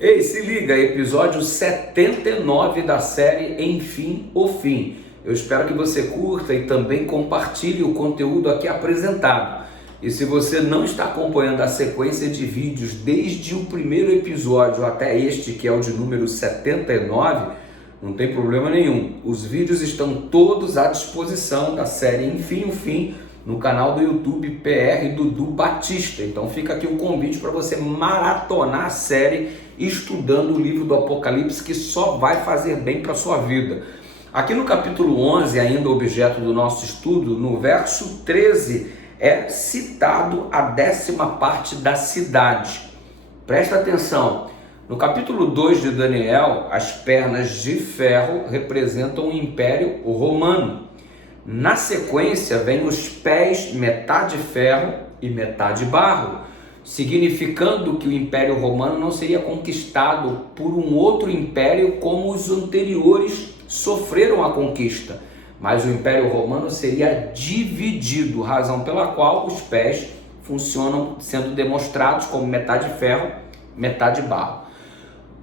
Ei, se liga, episódio 79 da série Enfim, o Fim. Eu espero que você curta e também compartilhe o conteúdo aqui apresentado. E se você não está acompanhando a sequência de vídeos desde o primeiro episódio até este, que é o de número 79, não tem problema nenhum. Os vídeos estão todos à disposição da série Enfim, o Fim, no canal do YouTube PR Dudu Batista. Então fica aqui o convite para você maratonar a série estudando o livro do Apocalipse, que só vai fazer bem para a sua vida. Aqui no capítulo 11, ainda objeto do nosso estudo, no verso 13, é citado a 10ª parte da cidade. Presta atenção. No capítulo 2 de Daniel, as pernas de ferro representam o Império Romano. Na sequência, vem os pés, metade ferro e metade barro, significando que o Império Romano não seria conquistado por um outro império como os anteriores sofreram a conquista, mas o Império Romano seria dividido, razão pela qual os pés funcionam sendo demonstrados como metade ferro, metade barro.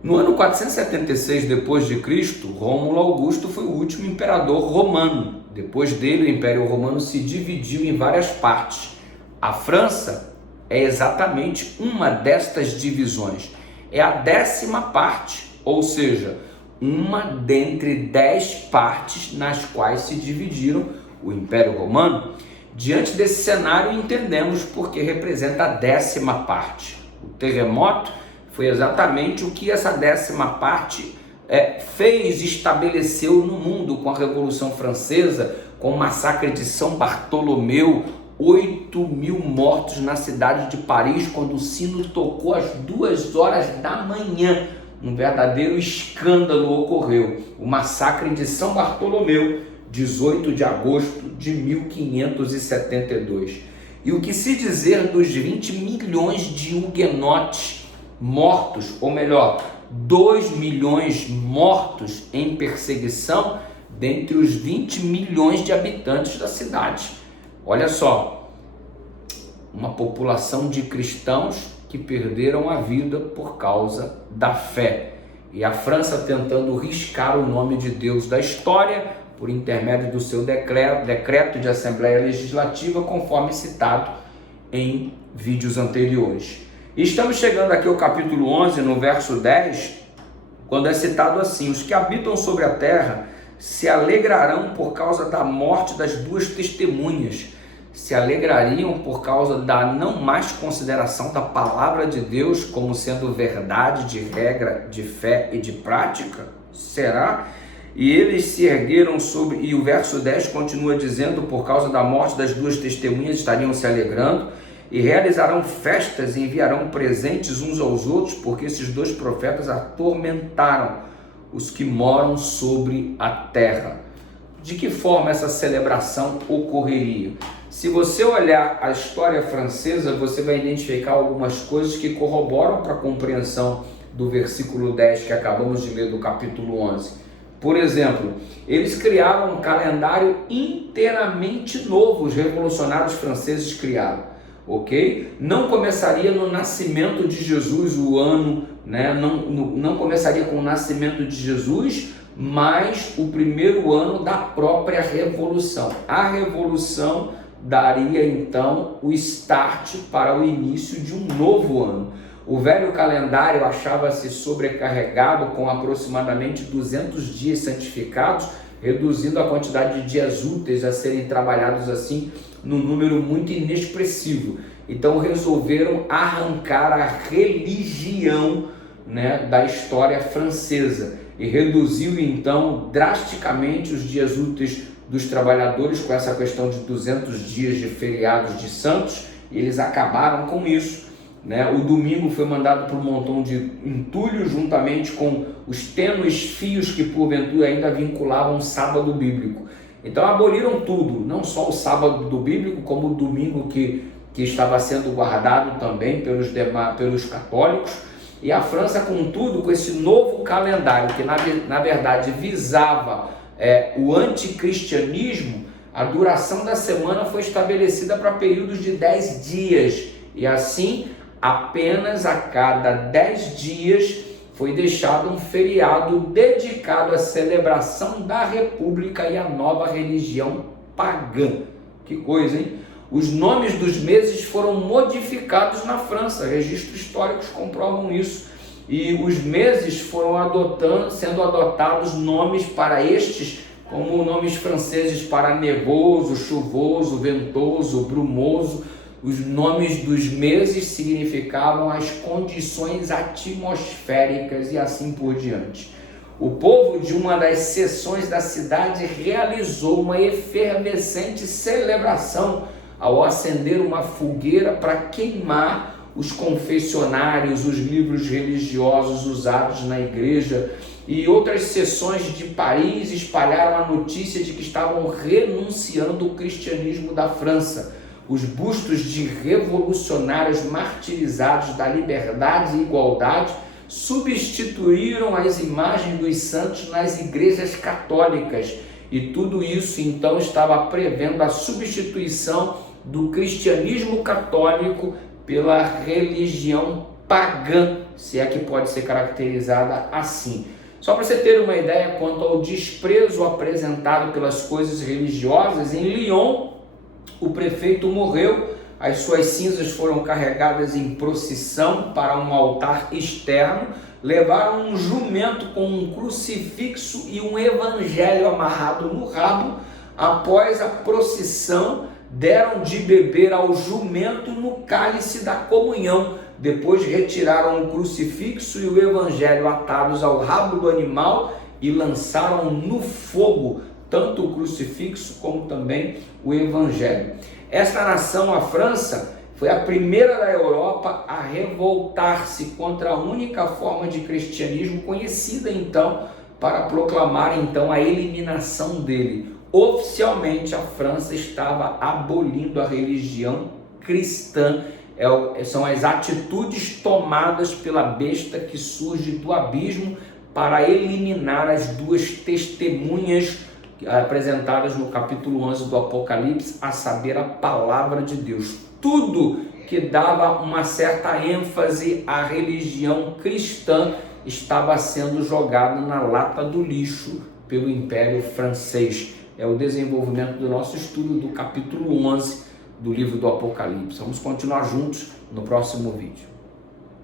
No ano 476 depois de Cristo, Rômulo Augusto foi o último imperador romano. Depois dele, o Império Romano se dividiu em várias partes. A França é exatamente uma destas divisões. É a 10ª parte, ou seja, uma dentre 10 partes nas quais se dividiram o Império Romano. Diante desse cenário, entendemos porque representa a 10ª parte. O terremoto foi exatamente o que essa 10ª parte fez, estabeleceu no mundo com a Revolução Francesa, com o massacre de São Bartolomeu, 8.000 mortos na cidade de Paris, quando o sino tocou às 2 horas da manhã. Um verdadeiro escândalo ocorreu. O massacre de São Bartolomeu, 18 de agosto de 1572. E o que se dizer dos 20 milhões de huguenotes mortos, ou melhor, 2 milhões mortos em perseguição dentre os 20 milhões de habitantes da cidade. Olha só, uma população de cristãos que perderam a vida por causa da fé. E a França tentando riscar o nome de Deus da história por intermédio do seu decreto de Assembleia Legislativa, conforme citado em vídeos anteriores. E estamos chegando aqui ao capítulo 11, no verso 10, quando é citado assim: os que habitam sobre a terra se alegrarão por causa da morte das 2 testemunhas, se alegrariam por causa da não mais consideração da palavra de Deus como sendo verdade de regra, de fé e de prática? Será? E eles se ergueram sobre, e o verso 10 continua dizendo, por causa da morte das 2 testemunhas estariam se alegrando, e realizarão festas e enviarão presentes uns aos outros, porque esses 2 profetas atormentaram os que moram sobre a terra. De que forma essa celebração ocorreria? Se você olhar a história francesa, você vai identificar algumas coisas que corroboram para a compreensão do versículo 10 que acabamos de ler do capítulo 11. Por exemplo, eles criaram um calendário inteiramente novo, os revolucionários franceses criaram. Ok? Não começaria no nascimento de Jesus o ano, né? Não começaria com o nascimento de Jesus, mas o primeiro ano da própria Revolução. A Revolução daria então o start para o início de um novo ano. O velho calendário achava-se sobrecarregado com aproximadamente 200 dias santificados, reduzindo a quantidade de dias úteis a serem trabalhados assim num número muito inexpressivo. Então resolveram arrancar a religião, né, da história francesa e reduziu então drasticamente os dias úteis dos trabalhadores com essa questão de 200 dias de feriados de santos. E eles acabaram com isso, né? O domingo foi mandado por um montão de entulho juntamente com os tênues fios que porventura ainda vinculavam o sábado bíblico. Então aboliram tudo, não só o sábado do bíblico, como o domingo que estava sendo guardado também pelos católicos. E a França, contudo, com esse novo calendário que na verdade visava o anticristianismo, a duração da semana foi estabelecida para períodos de 10 dias. E assim, apenas a cada 10 dias foi deixado um feriado dedicado à celebração da República e à nova religião pagã. Que coisa, hein? Os nomes dos meses foram modificados na França, registros históricos comprovam isso, e os meses foram sendo adotados nomes para estes, como nomes franceses para nevoso, chuvoso, ventoso, brumoso. Os nomes dos meses significavam as condições atmosféricas e assim por diante. O povo de uma das seções da cidade realizou uma efervescente celebração ao acender uma fogueira para queimar os confessionários, os livros religiosos usados na igreja, e outras seções de Paris espalharam a notícia de que estavam renunciando ao cristianismo da França. Os bustos de revolucionários martirizados da liberdade e igualdade substituíram as imagens dos santos nas igrejas católicas, e tudo isso então estava prevendo a substituição do cristianismo católico pela religião pagã, se é que pode ser caracterizada assim. Só para você ter uma ideia quanto ao desprezo apresentado pelas coisas religiosas, em Lyon o prefeito morreu, as suas cinzas foram carregadas em procissão para um altar externo, levaram um jumento com um crucifixo e um evangelho amarrado no rabo. Após a procissão, deram de beber ao jumento no cálice da comunhão. Depois retiraram o crucifixo e o evangelho atados ao rabo do animal e lançaram no fogo tanto o crucifixo como também o evangelho. Esta nação, a França, foi a primeira da Europa a revoltar-se contra a única forma de cristianismo conhecida então, para proclamar então a eliminação dele. Oficialmente a França estava abolindo a religião cristã. São as atitudes tomadas pela besta que surge do abismo para eliminar as duas testemunhas apresentadas no capítulo 11 do Apocalipse, a saber, a palavra de Deus. Tudo que dava uma certa ênfase à religião cristã estava sendo jogado na lata do lixo pelo Império Francês. É o desenvolvimento do nosso estudo do capítulo 11 do livro do Apocalipse. Vamos continuar juntos no próximo vídeo.